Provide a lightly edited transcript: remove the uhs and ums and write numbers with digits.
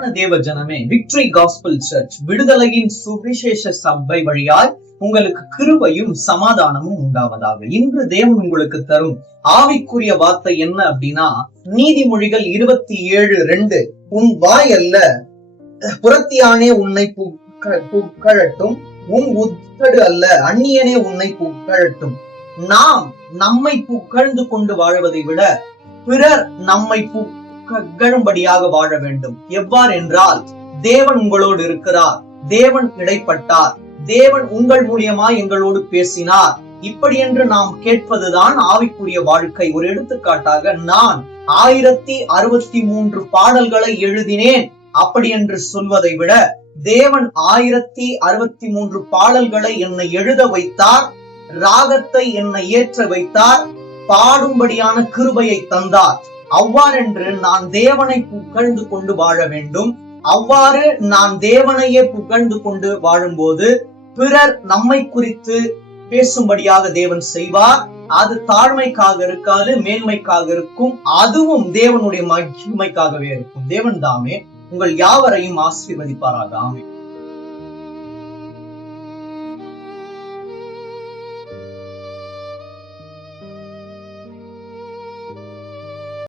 அன்பான தேவ ஜனமே, விக்டரி காஸ்பல் சர்ச் விடுதலையின் சுவிசேஷ சபை வழியாய் உங்களுக்கு கிருபையும் சமாதானமும் உண்டாவதாக. இன்று தேவன் உங்களுக்கு தரும் ஆவிக்குரிய வார்த்தை என்ன அப்படின்னா, நீதிமொழிகள் 27:2, உன் வாய் அல்ல புறத்தியானே உன்னை புகழட்டும், உன் உதடு அல்ல அந்நியனே உன்னை புகழட்டும். நாம் நம்மை புகழ்ந்து கொண்டு வாழ்வதை விட பிறர் நம்மை புகழும்படியாக வாழ வேண்டும். எவ்வாறு என்றால், தேவன் உங்களோடு இருக்கிறார், தேவன் இடைப்பட்டார், தேவன் உங்கள் மூலியமா எங்களோடு பேசினார், இப்படி என்று நாம் கேட்பதுதான் ஆவிக்குரிய வாழ்க்கை. ஒரு எடுத்துக்காட்டாக, நான் 1063 பாடல்களை எழுதினேன் அப்படி என்று சொல்வதை விட, தேவன் 1063 பாடல்களை என்னை எழுத வைத்தார், ராகத்தை என்னை ஏற்ற வைத்தார், பாடும்படியான கிருபையை தந்தார். அவ்வாறென்று நான் தேவனை புகழ்ந்து கொண்டு வாழ வேண்டும். அவ்வாறு நான் தேவனையே புகழ்ந்து கொண்டு வாழும்போது பிறர் நம்மை குறித்து பேசும்படியாக தேவன் செய்வார். அது தாழ்மைக்காக இருக்காது, மேன்மைக்காக இருக்கும். அதுவும் தேவனுடைய மகிமைக்காகவே இருக்கும். தேவன் தாமே உங்கள் யாவரையும் ஆசீர்வதிப்பாராக. ஆமென்.